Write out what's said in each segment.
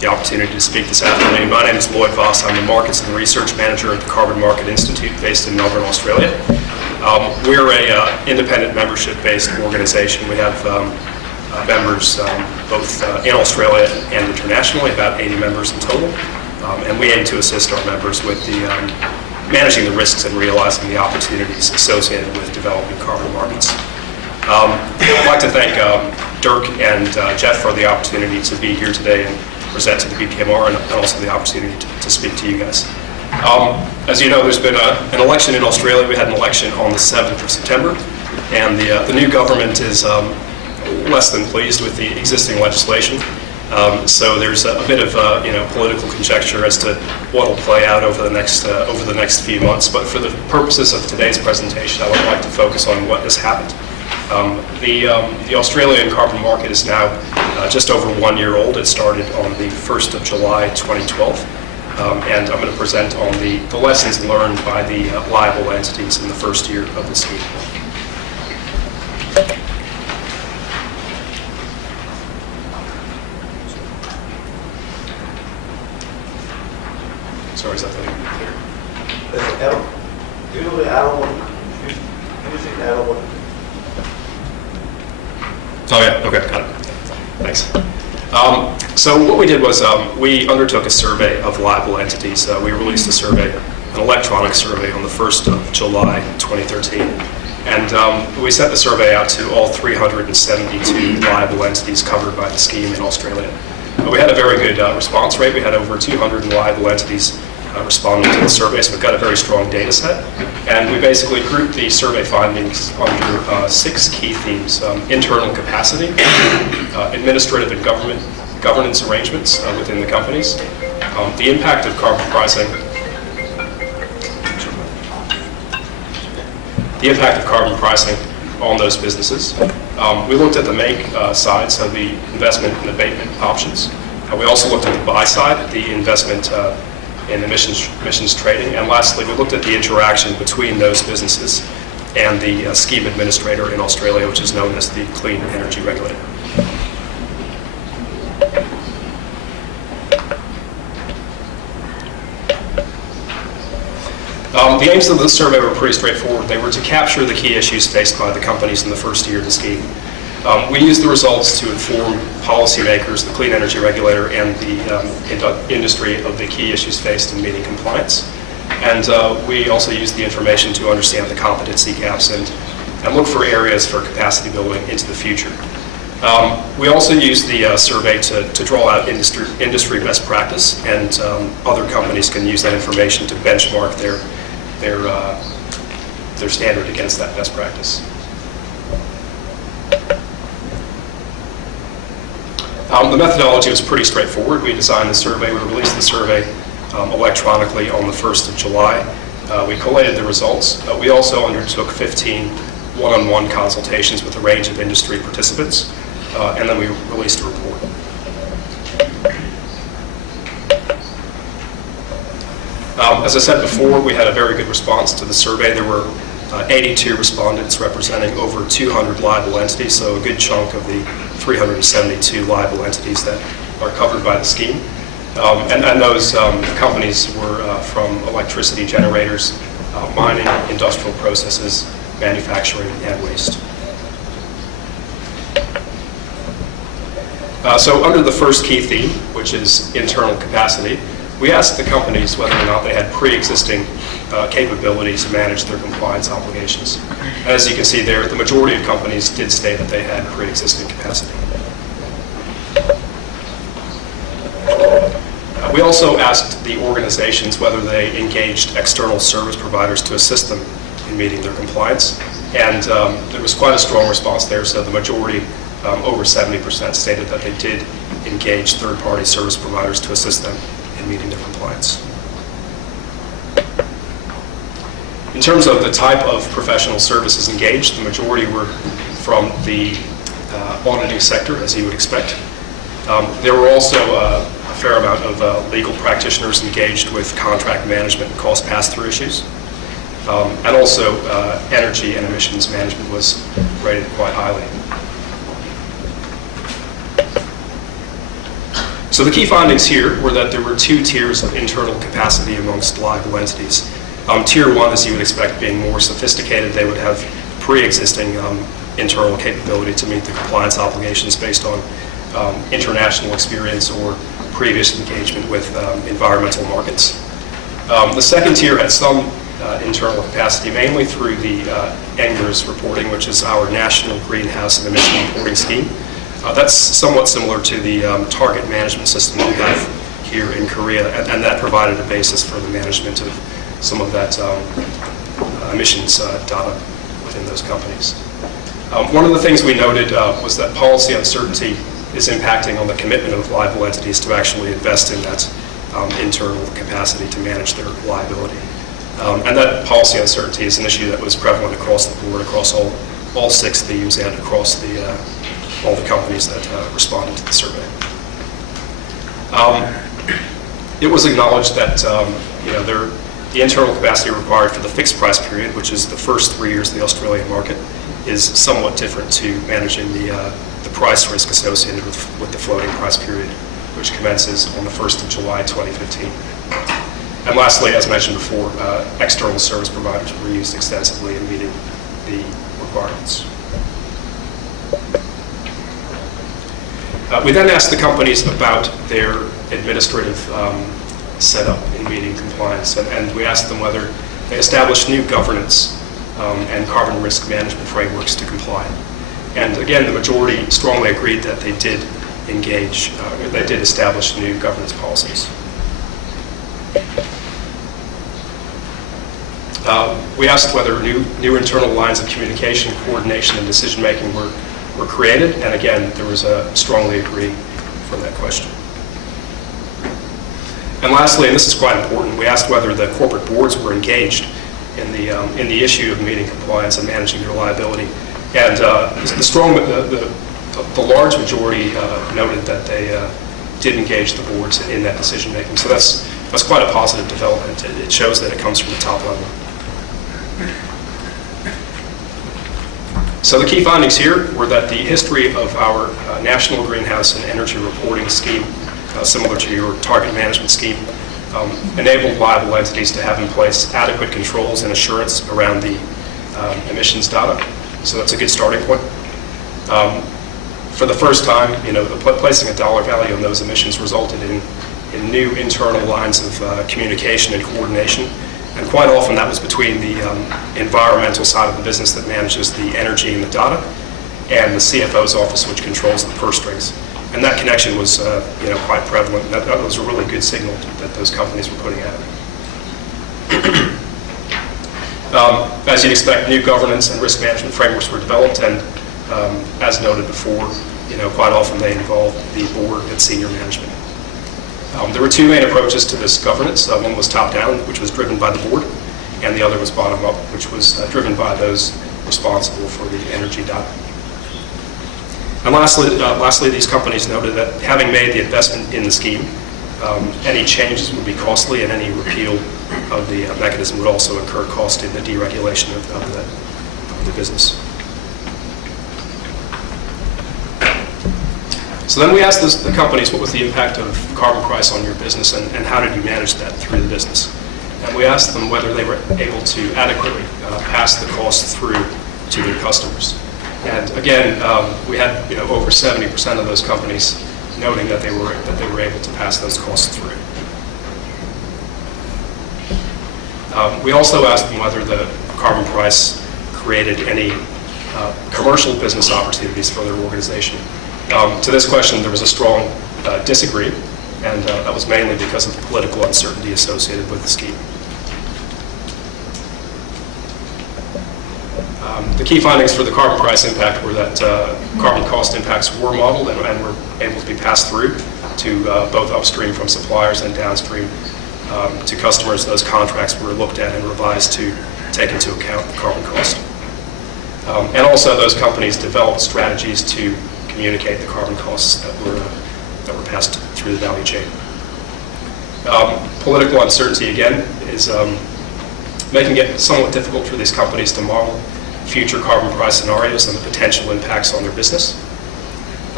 the opportunity to speak this afternoon. My name is Lloyd Vas. I'm the Markets and Research Manager at the Carbon Market Institute based in Melbourne, Australia. We're an independent membership-based organization. We have members both in Australia and internationally, about 80 members in total. And we aim to assist our members with the managing the risks and realizing the opportunities associated with developing carbon markets. I'd like to thank Dirk and Jeff for the opportunity to be here today and present to the B-PMR, and also the opportunity to speak to you guys. As you know, there's been an election in Australia. We had an election on the 7th of September, and the new government is less than pleased with the existing legislation. So there's a bit of political conjecture as to what will play out over the next few months. But for the purposes of today's presentation, I would like to focus on what has happened. The Australian carbon market is now just over 1 year old. It started on the 1st of July 2012. And I'm going to present on the lessons learned by the liable entities in the first year of the scheme. Sorry, is that the clear? Usually I don't want Oh yeah, okay, got it. Thanks. So what we did was we undertook a survey of liable entities. We released a survey, an electronic survey, on the 1st of July 2013. And we sent the survey out to all 372 liable entities covered by the scheme in Australia. We had a very good response rate. We had over 200 liable entities responding to the survey, so we've got a very strong data set. And we basically grouped the survey findings under 6 key themes: internal capacity, administrative and governance arrangements within the companies, the impact of carbon pricing, on those businesses. We looked at the make side, so the investment and abatement options. We also looked at the buy side, the investment in emissions trading. And lastly, we looked at the interaction between those businesses and the scheme administrator in Australia, which is known as the Clean Energy Regulator. The aims of the survey were pretty straightforward. They were to capture the key issues faced by the companies in the first year of the scheme. We used the results to inform policymakers, the Clean Energy Regulator, and the industry of the key issues faced in meeting compliance. And we also used the information to understand the competency gaps and look for areas for capacity building into the future. We also used the survey to draw out industry best practice, and other companies can use that information to benchmark their standard against that best practice. The methodology was pretty straightforward. We designed the survey. We released the survey electronically on the 1st of July. We collated the results. We also undertook 15 one-on-one consultations with a range of industry participants, and then we released a report. As I said before, we had a very good response to the survey. There were 82 respondents representing over 200 liable entities, so a good chunk of the 372 liable entities that are covered by the scheme. And those companies were from electricity generators, mining, industrial processes, manufacturing, and waste. So under the first key theme, which is internal capacity, we asked the companies whether or not they had pre-existing capabilities to manage their compliance obligations. As you can see there, the majority of companies did state that they had pre-existing capacity. We also asked the organizations whether they engaged external service providers to assist them in meeting their compliance. And there was quite a strong response there, so the majority, over 70%, stated that they did engage third-party service providers to assist them in meeting their compliance. In terms of the type of professional services engaged, the majority were from the auditing sector, as you would expect. There were also a fair amount of legal practitioners engaged with contract management and cost pass-through issues. And also energy and emissions management was rated quite highly. So the key findings here were that there were two tiers of internal capacity amongst liable entities. Tier 1, as you would expect, being more sophisticated, they would have pre-existing internal capability to meet the compliance obligations based on international experience or previous engagement with environmental markets. The second tier had some internal capacity, mainly through the NGERS reporting, which is our national greenhouse and emission reporting scheme. That's somewhat similar to the target management system we have here in Korea, and that provided a basis for the management of some of that emissions data within those companies. One of the things we noted was that policy uncertainty is impacting on the commitment of liable entities to actually invest in that internal capacity to manage their liability. And that policy uncertainty is an issue that was prevalent across the board, across all 6 themes and across all the companies that responded to the survey. It was acknowledged that the internal capacity required for the fixed price period, which is the first 3 years of the Australian market, is somewhat different to managing the price risk associated with the floating price period, which commences on the 1st of July 2015. And lastly, as mentioned before, external service providers were used extensively in meeting the requirements. We then asked the companies about their administrative setup in meeting compliance, and we asked them whether they established new governance and carbon risk management frameworks to comply. And again, the majority strongly agreed that they did engage, they did establish new governance policies. We asked whether new internal lines of communication, coordination, and decision-making were created, and again, there was a strongly agree from that question. And lastly, and this is quite important, we asked whether the corporate boards were engaged in the issue of meeting compliance and managing their liability. And the large majority noted that they did engage the boards in that decision making. So that's quite a positive development. It shows that it comes from the top level. So the key findings here were that the history of our national greenhouse and energy reporting scheme, similar to your target management scheme, enabled liable entities to have in place adequate controls and assurance around the emissions data. So that's a good starting point. For the first time, placing a dollar value on those emissions resulted in new internal lines of communication and coordination. And quite often that was between the environmental side of the business that manages the energy and the data, and the CFO's office, which controls the purse strings. And that connection was quite prevalent. That was a really good signal that those companies were putting out. As you'd expect, new governance and risk management frameworks were developed, and as noted before, quite often they involve the board and senior management. There were 2 main approaches to this governance. One was top-down, which was driven by the board, and the other was bottom-up, which was driven by those responsible for the energy data. And lastly, these companies noted that having made the investment in the scheme, any changes would be costly, and any repeal of the mechanism would also incur cost in the deregulation of the business. So then we asked the companies what was the impact of carbon price on your business, and how did you manage that through the business. And we asked them whether they were able to adequately pass the cost through to their customers. And again, we had over 70% of those companies noting that they were able to pass those costs through. We also asked them whether the carbon price created any commercial business opportunities for their organization. To this question, there was a strong disagree, and that was mainly because of the political uncertainty associated with the scheme. The key findings for the carbon price impact were that carbon cost impacts were modeled and were able to be passed through to both upstream from suppliers and downstream to customers. Those contracts were looked at and revised to take into account the carbon cost. And also those companies developed strategies to communicate the carbon costs that were passed through the value chain. Political uncertainty, again, is making it somewhat difficult for these companies to model future carbon price scenarios and the potential impacts on their business.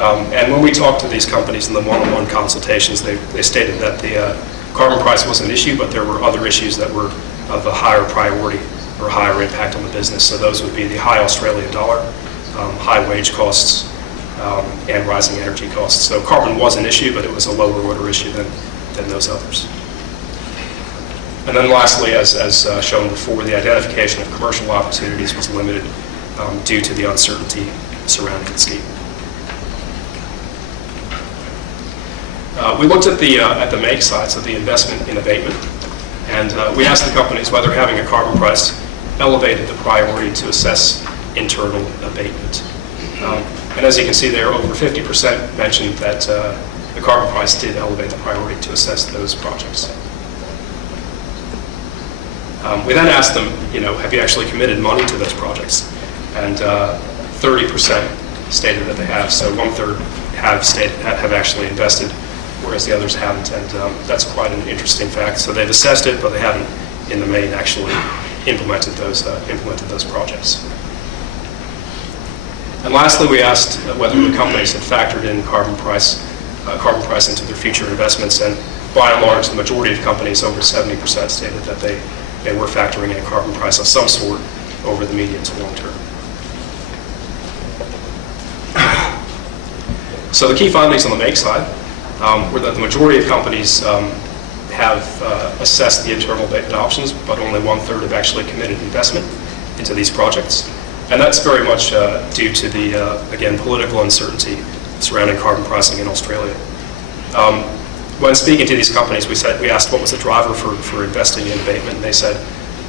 And when we talked to these companies in the one-on-one consultations, they stated that the carbon price was an issue, but there were other issues that were of a higher priority or higher impact on the business. So those would be the high Australian dollar, high wage costs, and rising energy costs. So carbon was an issue, but it was a lower order issue than those others. And then lastly, as shown before, the identification of commercial opportunities was limited due to the uncertainty surrounding the scheme. We looked at the make side, so the investment in abatement, and we asked the companies whether having a carbon price elevated the priority to assess internal abatement. And as you can see there, over 50% mentioned that the carbon price did elevate the priority to assess those projects. We then asked them, have you actually committed money to those projects? And 30% stated that they have, so 1/3 have actually invested, whereas the others haven't, and that's quite an interesting fact. So they've assessed it, but they haven't, in the main, actually implemented those projects. And lastly, we asked whether the companies had factored in carbon price into their future investments, and by and large, the majority of companies, over 70%, stated that they were factoring in a carbon price of some sort over the medium to long term. So the key findings on the make side were that the majority of companies have assessed the internal abatement options, but only 1/3 have actually committed investment into these projects. And that's very much due to the, again, political uncertainty surrounding carbon pricing in Australia. When speaking to these companies, we asked what was the driver for investing in abatement, and they said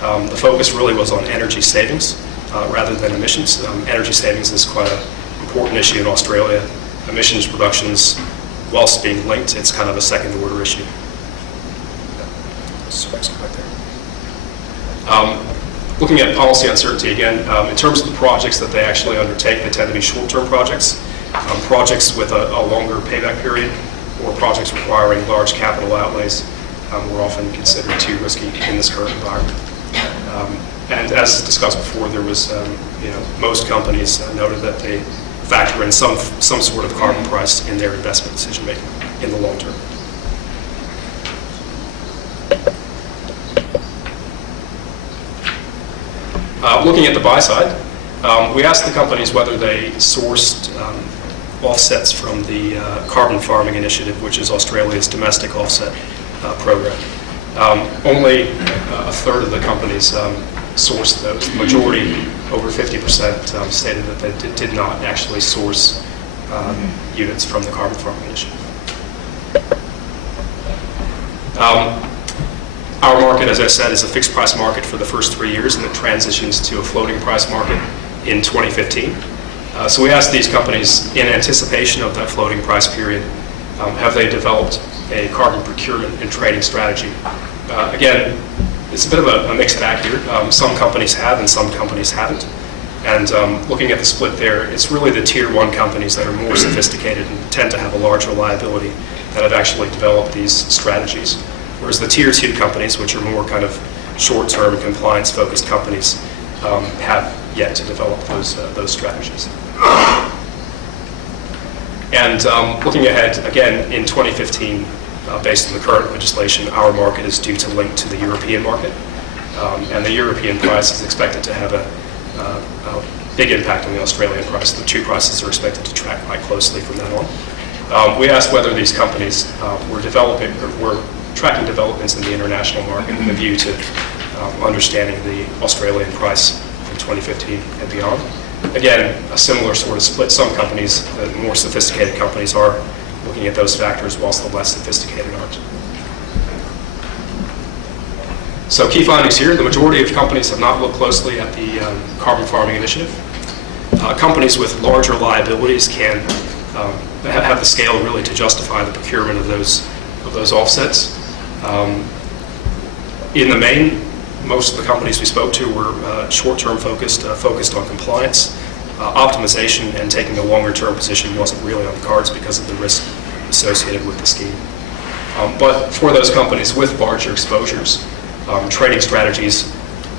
the focus really was on energy savings rather than emissions. Energy savings is quite an important issue in Australia. Emissions reductions, whilst being linked, it's kind of a second-order issue. Looking at policy uncertainty again, in terms of the projects that they actually undertake, they tend to be short-term projects, projects with a longer payback period, or projects requiring large capital outlays were often considered too risky in this current environment. And as discussed before, there was, most companies noted that they factor in some sort of carbon price in their investment decision making in the long term. Looking at the buy side, we asked the companies whether they sourced offsets from the Carbon Farming Initiative, which is Australia's domestic offset program. Only 1/3 of the companies sourced those. The majority, over 50%, stated that they did not actually source units from the Carbon Farming Initiative. Our market, as I said, is a fixed price market for the first 3 years, and it transitions to a floating price market in 2015. So we asked these companies, in anticipation of that floating price period, have they developed a carbon procurement and trading strategy? Again, it's a bit of a mixed bag here. Some companies have and some companies haven't. And looking at the split there, it's really the tier 1 companies that are more sophisticated and tend to have a larger liability that have actually developed these strategies. Whereas the tier 2 companies, which are more kind of short-term compliance-focused companies, have yet to develop those strategies. And looking ahead, again, in 2015, based on the current legislation, our market is due to link to the European market. And the European price is expected to have a big impact on the Australian price. The two prices are expected to track quite closely from that on. We asked whether these companies were tracking developments in the international market with a view to understanding the Australian price in 2015 and beyond. Again, a similar sort of split. Some companies, the more sophisticated companies, are looking at those factors, whilst the less sophisticated aren't. So key findings here: the majority of companies have not looked closely at the Carbon Farming Initiative. Companies with larger liabilities can have the scale really to justify the procurement of those offsets. In the main, most of the companies we spoke to were short-term focused on compliance. Optimization and taking a longer-term position wasn't really on the cards because of the risk associated with the scheme. But for those companies with larger exposures, trading strategies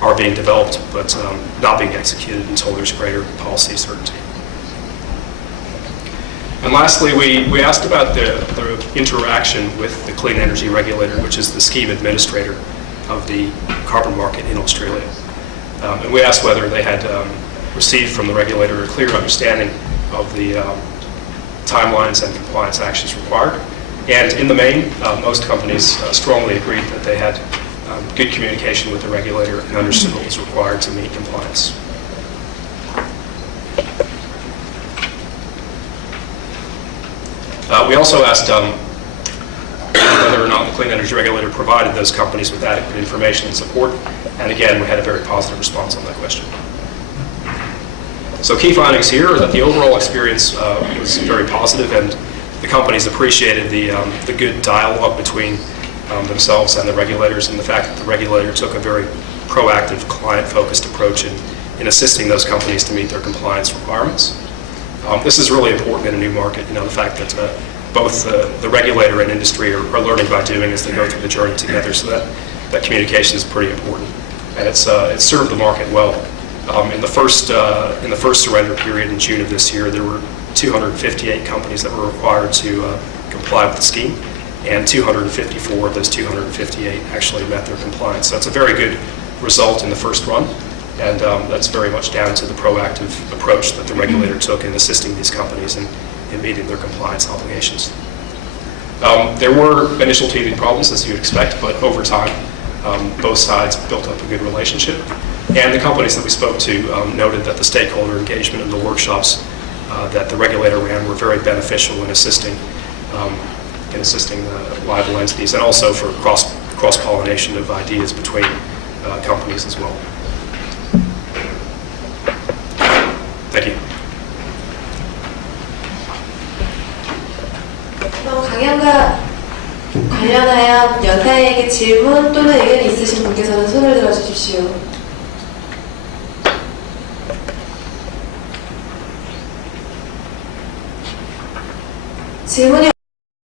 are being developed, but not being executed until there's greater policy certainty. And lastly, we asked about the interaction with the Clean Energy Regulator, which is the scheme administrator of the carbon market in Australia. And we asked whether they had received from the regulator a clear understanding of the timelines and compliance actions required. And in the main, most companies strongly agreed that they had good communication with the regulator and understood what was required to meet compliance. We also asked whether or not the Clean Energy Regulator provided those companies with adequate information and support, and again, we had a very positive response on that question. So key findings here are that the overall experience was very positive, and the companies appreciated the good dialogue between themselves and the regulators, and the fact that the regulator took a very proactive, client-focused approach in assisting those companies to meet their compliance requirements. This is really important in a new market, the fact that both the regulator and industry are learning by doing as they go through the journey together, so that communication is pretty important. And it's served the market well. In the first surrender period in June of this year, there were 258 companies that were required to comply with the scheme, and 254 of those 258 actually met their compliance. So that's a very good result in the first run, and that's very much down to the proactive approach that the regulator took in assisting these companies in meeting their compliance obligations. There were initial teething problems, as you'd expect, but over time, both sides built up a good relationship. And the companies that we spoke to noted that the stakeholder engagement in the workshops that the regulator ran were very beneficial in assisting the liable entities, and also for cross-pollination of ideas between companies as well. Thank you. 강연과 관련하여 여사에게 질문 또는 의견이 있으신 분께서는 손을 들어주십시오. 질문이